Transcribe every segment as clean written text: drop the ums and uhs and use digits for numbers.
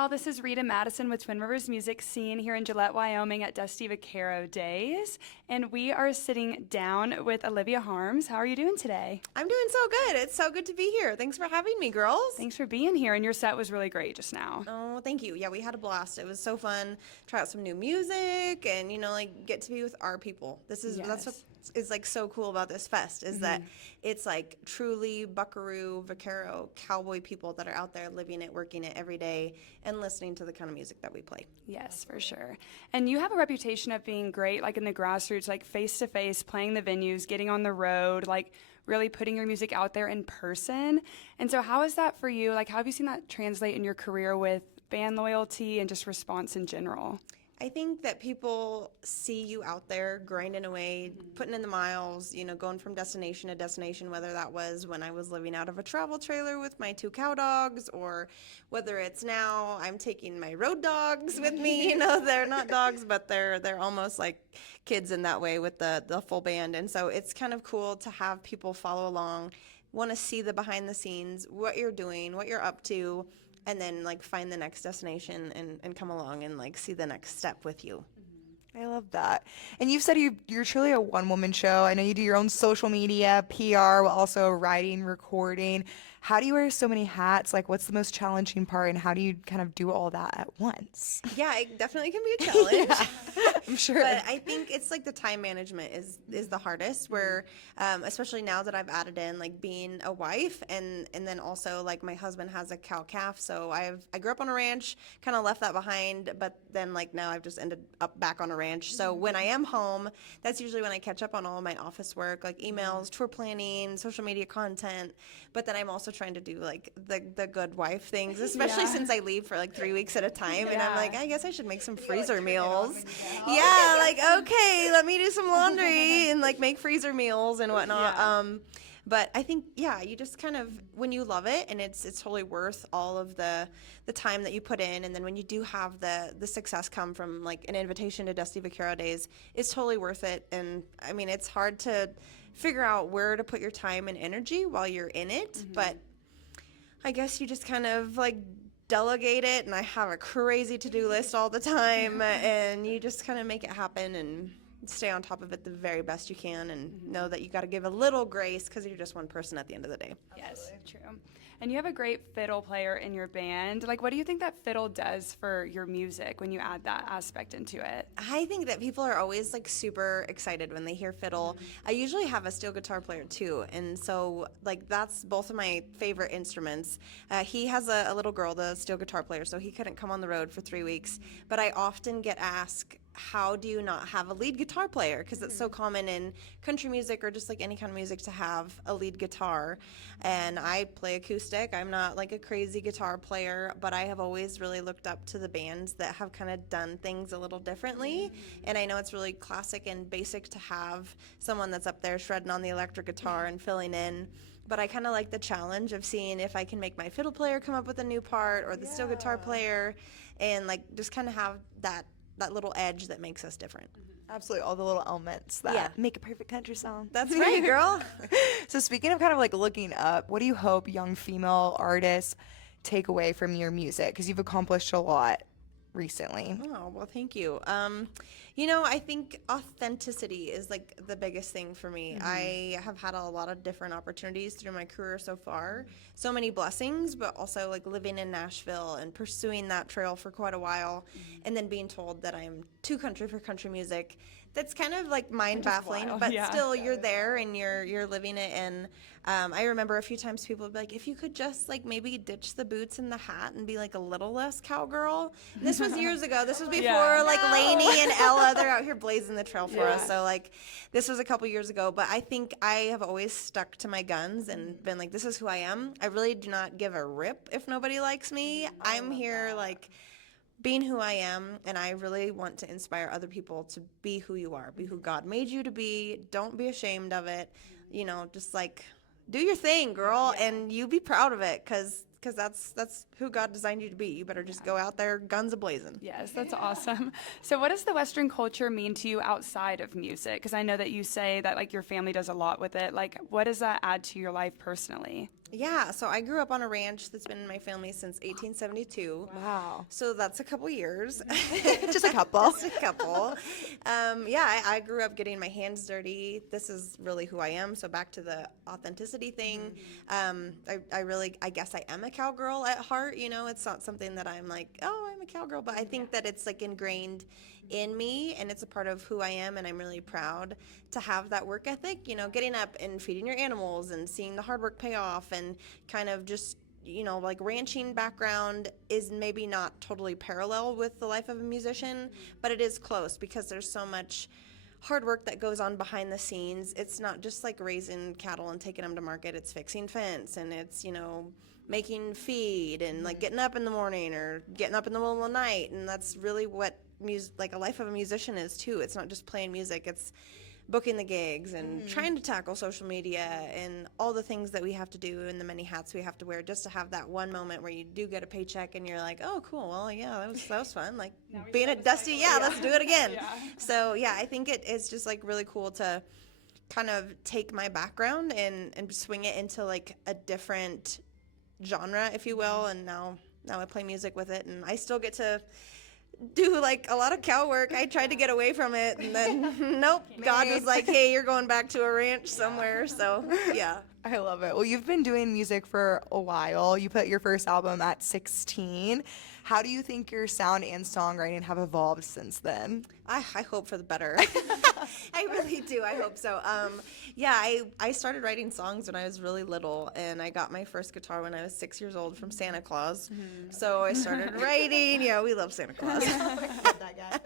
y'all. This is Rita Madison with Twin Rivers Music Scene here in Gillette, Wyoming at Dusty Vaquero Days. And we are sitting down with Olivia Harms. How are you doing today? I'm doing so good. It's so good to be here. Thanks for having me, girls. Thanks for being here. And your set was really great just now. Oh, thank you. Yeah, we had a blast. It was so fun. Try out some new music and, like get to be with our people. That's what is like so cool about this fest is that it's like truly buckaroo, vaquero, cowboy people that are out there living it, working it every day and listening to the kind of music that we play. Yes, for sure. And you have a reputation of being great, like in the grassroots, like face to face, playing the venues, getting on the road, like really putting your music out there in person. And so how is that for you? Like, how have you seen that translate in your career with fan loyalty and just response in general? I think that people see you out there grinding away, putting in the miles, going from destination to destination, whether that was when I was living out of a travel trailer with my 2 cow dogs, or whether it's now I'm taking my road dogs with me. They're not dogs, but they're almost like kids in that way with the full band. And so it's kind of cool to have people follow along, want to see the behind the scenes, what you're doing, what you're up to, and then like find the next destination and come along and like see the next step with you. I love that. And you've said you're truly a one-woman show. I know you do your own social media, PR, while also writing, recording. How do you wear so many hats? Like, what's the most challenging part, and how do you kind of do all that at once? Yeah, it definitely can be a challenge. Yeah, I'm sure. But I think it's like the time management is the hardest, where especially now that I've added in like being a wife and then also like my husband has a cow calf. So I grew up on a ranch, kind of left that behind, but then like now I've just ended up back on a ranch. So when I am home, that's usually when I catch up on all of my office work, like emails, tour planning, social media content. But then I'm also trying to do like the good wife things, especially since I leave for like 3 weeks at a time. And I'm like, I guess I should make some freezer meals. Yeah, like, okay, let me do some laundry and like make freezer meals and whatnot. But I think, you just kind of, when you love it and it's totally worth all of the time that you put in, and then when you do have the success come from like an invitation to Dusty Vaquero Days, it's totally worth it. And I mean, it's hard to figure out where to put your time and energy while you're in it, but I guess you just kind of like delegate it, and I have a crazy to-do list all the time, and you just kind of make it happen and stay on top of it the very best you can, and know that you got to give a little grace because you're just one person at the end of the day. Yes, true. And you have a great fiddle player in your band. Like, what do you think that fiddle does for your music when you add that aspect into it? I think that people are always like super excited when they hear fiddle. I usually have a steel guitar player too, and so like that's both of my favorite instruments. He has a little girl, the steel guitar player, so he couldn't come on the road for 3 weeks, but I often get asked, how do you not have a lead guitar player? Because it's so common in country music or just like any kind of music to have a lead guitar. And I play acoustic. I'm not like a crazy guitar player, but I have always really looked up to the bands that have kind of done things a little differently. And I know it's really classic and basic to have someone that's up there shredding on the electric guitar and filling in. But I kind of like the challenge of seeing if I can make my fiddle player come up with a new part, or the steel guitar player, and like just kind of have that little edge that makes us different. Absolutely, all the little elements that make a perfect country song. That's right, girl. So speaking of kind of like looking up, what do you hope young female artists take away from your music? Because you've accomplished a lot recently. Oh, well, thank you. I think authenticity is like the biggest thing for me. I have had a lot of different opportunities through my career so far. So many blessings, but also like living in Nashville and pursuing that trail for quite a while, and then being told that I'm too country for country music. That's kind of like mind baffling, but still you're there and you're living it. And I remember a few times people would be like, if you could just like maybe ditch the boots and the hat and be like a little less cowgirl. And this was years ago. This was before like Lainey and Ella. They're out here blazing the trail for us. So like this was a couple years ago, but I think I have always stuck to my guns and been like, this is who I am. I really do not give a rip if nobody likes me. I'm here like being who I am, and I really want to inspire other people to be who you are, be who God made you to be. Don't be ashamed of it. Just like do your thing, girl, and you be proud of it, because that's who God designed you to be. You better just go out there guns a-blazing. Yes, that's awesome. So what does the Western culture mean to you outside of music? Because I know that you say that like your family does a lot with it. Like, what does that add to your life personally? Yeah, so I grew up on a ranch that's been in my family since 1872. Wow. So that's a couple years. Just a couple. Just a couple. Yeah, I grew up getting my hands dirty. This is really who I am. So back to the authenticity thing. I guess I am a cowgirl at heart. You know, it's not something that I'm like, oh, I'm a cowgirl, but I think that it's like ingrained in me and it's a part of who I am, and I'm really proud to have that work ethic, you know, getting up and feeding your animals and seeing the hard work pay off, and kind of just, you know, like ranching background is maybe not totally parallel with the life of a musician, but it is close because there's so much hard work that goes on behind the scenes. It's not just like raising cattle and taking them to market. It's fixing fence, and it's, you know, making feed, and like getting up in the morning or getting up in the middle of the night. And that's really what like a life of a musician is too. It's not just playing music. It's booking the gigs and trying to tackle social media and all the things that we have to do and the many hats we have to wear just to have that one moment where you do get a paycheck and you're like, oh, cool. Well, yeah, that was fun. Like being at Dusty, let's do it again. So yeah, I think it is just like really cool to kind of take my background and swing it into like a different genre, if you will. And now I play music with it, and I still get to do like a lot of cow work. I tried to get away from it, and then nope, God was like, hey, you're going back to a ranch somewhere. So yeah. I love it. Well, you've been doing music for a while. You put your first album at 16. How do you think your sound and songwriting have evolved since then? I hope for the better. I really do. I hope so. I started writing songs when I was really little, and I got my first guitar when I was 6 years old from Santa Claus. So I started writing. Yeah, we love Santa Claus. That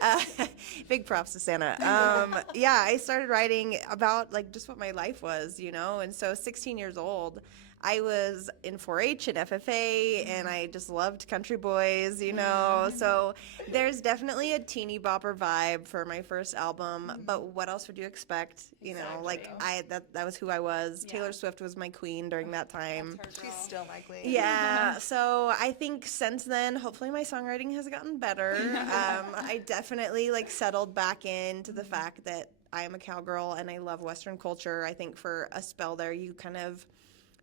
guy. Big props to Santa. I started writing about like just what my life was, you know. And so 16 years old, I was in 4-H and FFA, and I just loved country boys, you know. So there's definitely a teeny bopper vibe for my first album. But what else would you expect? You know, like that was who I was. Taylor Swift was my queen during that time. She's still my queen. Yeah. So I think since then, hopefully my songwriting has gotten better. I definitely like settled back into the fact that I am a cowgirl and I love Western culture. I think for a spell there, you kind of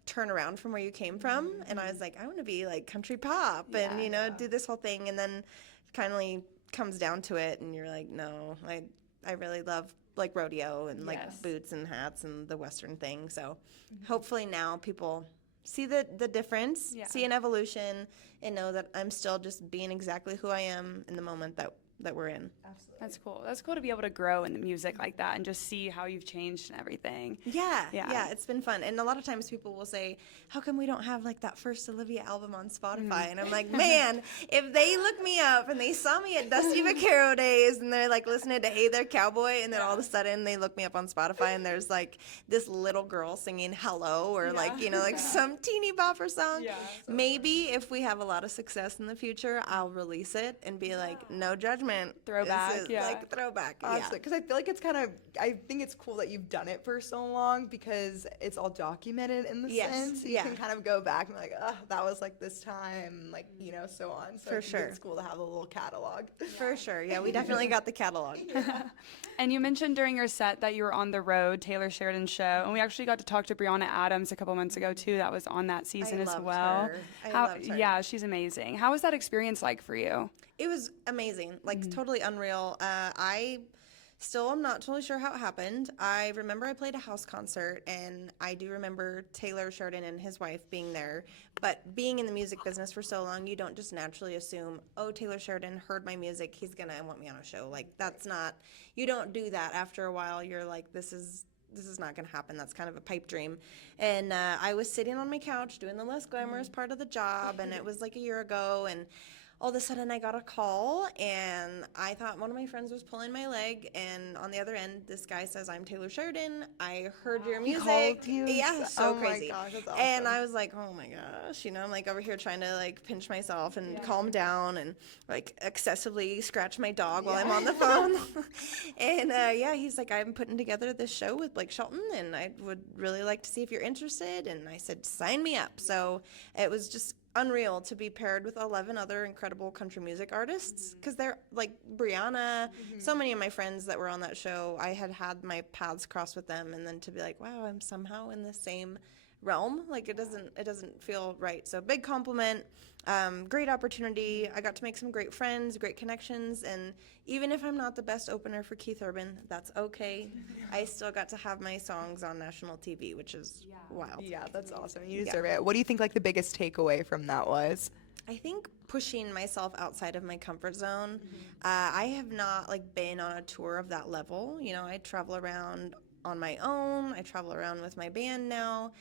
turn around from where you came from, and I was like, I want to be like country pop and you know do this whole thing, and then finally comes down to it and you're like, no, I really love like rodeo and like boots and hats and the Western thing. So hopefully now people see the difference, see an evolution, and know that I'm still just being exactly who I am in the moment that we're in. Absolutely. That's cool. That's cool to be able to grow in the music like that and just see how you've changed and everything. Yeah, it's been fun. And a lot of times people will say, how come we don't have like that first Olivia album on Spotify? And I'm like, man, if they look me up and they saw me at Dusty Vaquero days and they're like listening to Hey There Cowboy, and then all of a sudden they look me up on Spotify and there's like this little girl singing Hello, or like, you know, like some teeny bopper song. Maybe if we have a lot of success in the future, I'll release it and be like, no judgment. Throwback. Like throwback. Because I feel like it's kind of, I think it's cool that you've done it for so long because it's all documented in the sense. You can kind of go back and be like, oh, that was like this time, like, you know, so on. So for I think sure. it's cool to have a little catalog. For sure. Yeah, we definitely got the catalog. And you mentioned during your set that you were on the road, Taylor Sheridan's show, and we actually got to talk to Brianna Adams a couple months ago too. That was on that season as well. I loved her. Yeah, she's amazing. How was that experience like for you? It was amazing, like totally unreal. I still am not totally sure how it happened. I remember I played a house concert, and I do remember Taylor Sheridan and his wife being there. But being in the music business for so long, you don't just naturally assume, oh, Taylor Sheridan heard my music, he's gonna want me on a show. Like that's not, you don't do that. After a while, you're like, this is not going to happen. That's kind of a pipe dream. And I was sitting on my couch doing the less glamorous part of the job, and it was like a year ago, and all of a sudden I got a call, and I thought one of my friends was pulling my leg, and on the other end, this guy says, I'm Taylor Sheridan. I heard your music. He called you? Yeah, so crazy. My gosh, that's awesome. And I was like, oh my gosh, you know, I'm like over here trying to like pinch myself and calm down and like excessively scratch my dog while I'm on the phone. And he's like, I'm putting together this show with Blake Shelton, and I would really like to see if you're interested. And I said, sign me up. So it was just unreal to be paired with 11 other incredible country music artists, because they're like Brianna, so many of my friends that were on that show, I had my paths crossed with them, and then to be like, wow, I'm somehow in the same realm. Like it doesn't feel right. So big compliment, great opportunity. I got to make some great friends, great connections, and even if I'm not the best opener for Keith Urban, that's okay. I still got to have my songs on national TV, which is wild. Yeah, that's awesome. You deserve it. What do you think like the biggest takeaway from that was? I think pushing myself outside of my comfort zone. I have not like been on a tour of that level. You know, I travel around on my own. I travel around with my band now.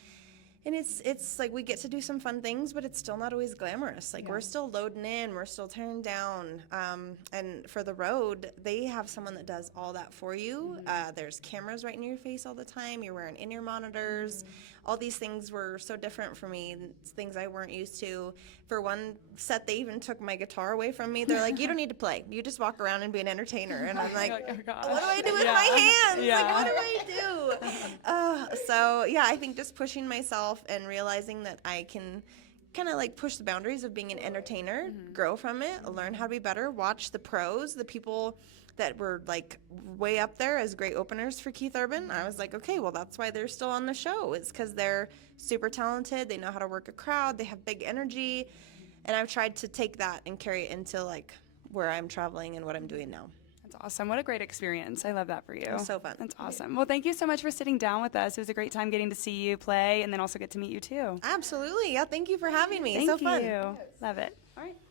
And it's like we get to do some fun things, but it's still not always glamorous. Like we're still loading in, we're still tearing down. And for the road, they have someone that does all that for you. There's cameras right in your face all the time. You're wearing in-ear monitors. All these things were so different for me. It's things I weren't used to. For one set, they even took my guitar away from me. They're like, "You don't need to play. You just walk around and be an entertainer." And I'm like, "What do I do with my hands? Like, what do I do?" So yeah, I think just pushing myself and realizing that I can kind of like push the boundaries of being an entertainer, grow from it, learn how to be better, watch the pros, the people that were like way up there as great openers for Keith Urban. I was like, okay, well, that's why they're still on the show. It's because they're super talented. They know how to work a crowd. They have big energy. And I've tried to take that and carry it into like where I'm traveling and what I'm doing now. That's awesome. What a great experience. I love that for you. It was so fun. That's awesome. Well, thank you so much for sitting down with us. It was a great time getting to see you play and then also get to meet you too. Absolutely. Yeah, thank you for having me. Thank so fun. you. Love it. All right.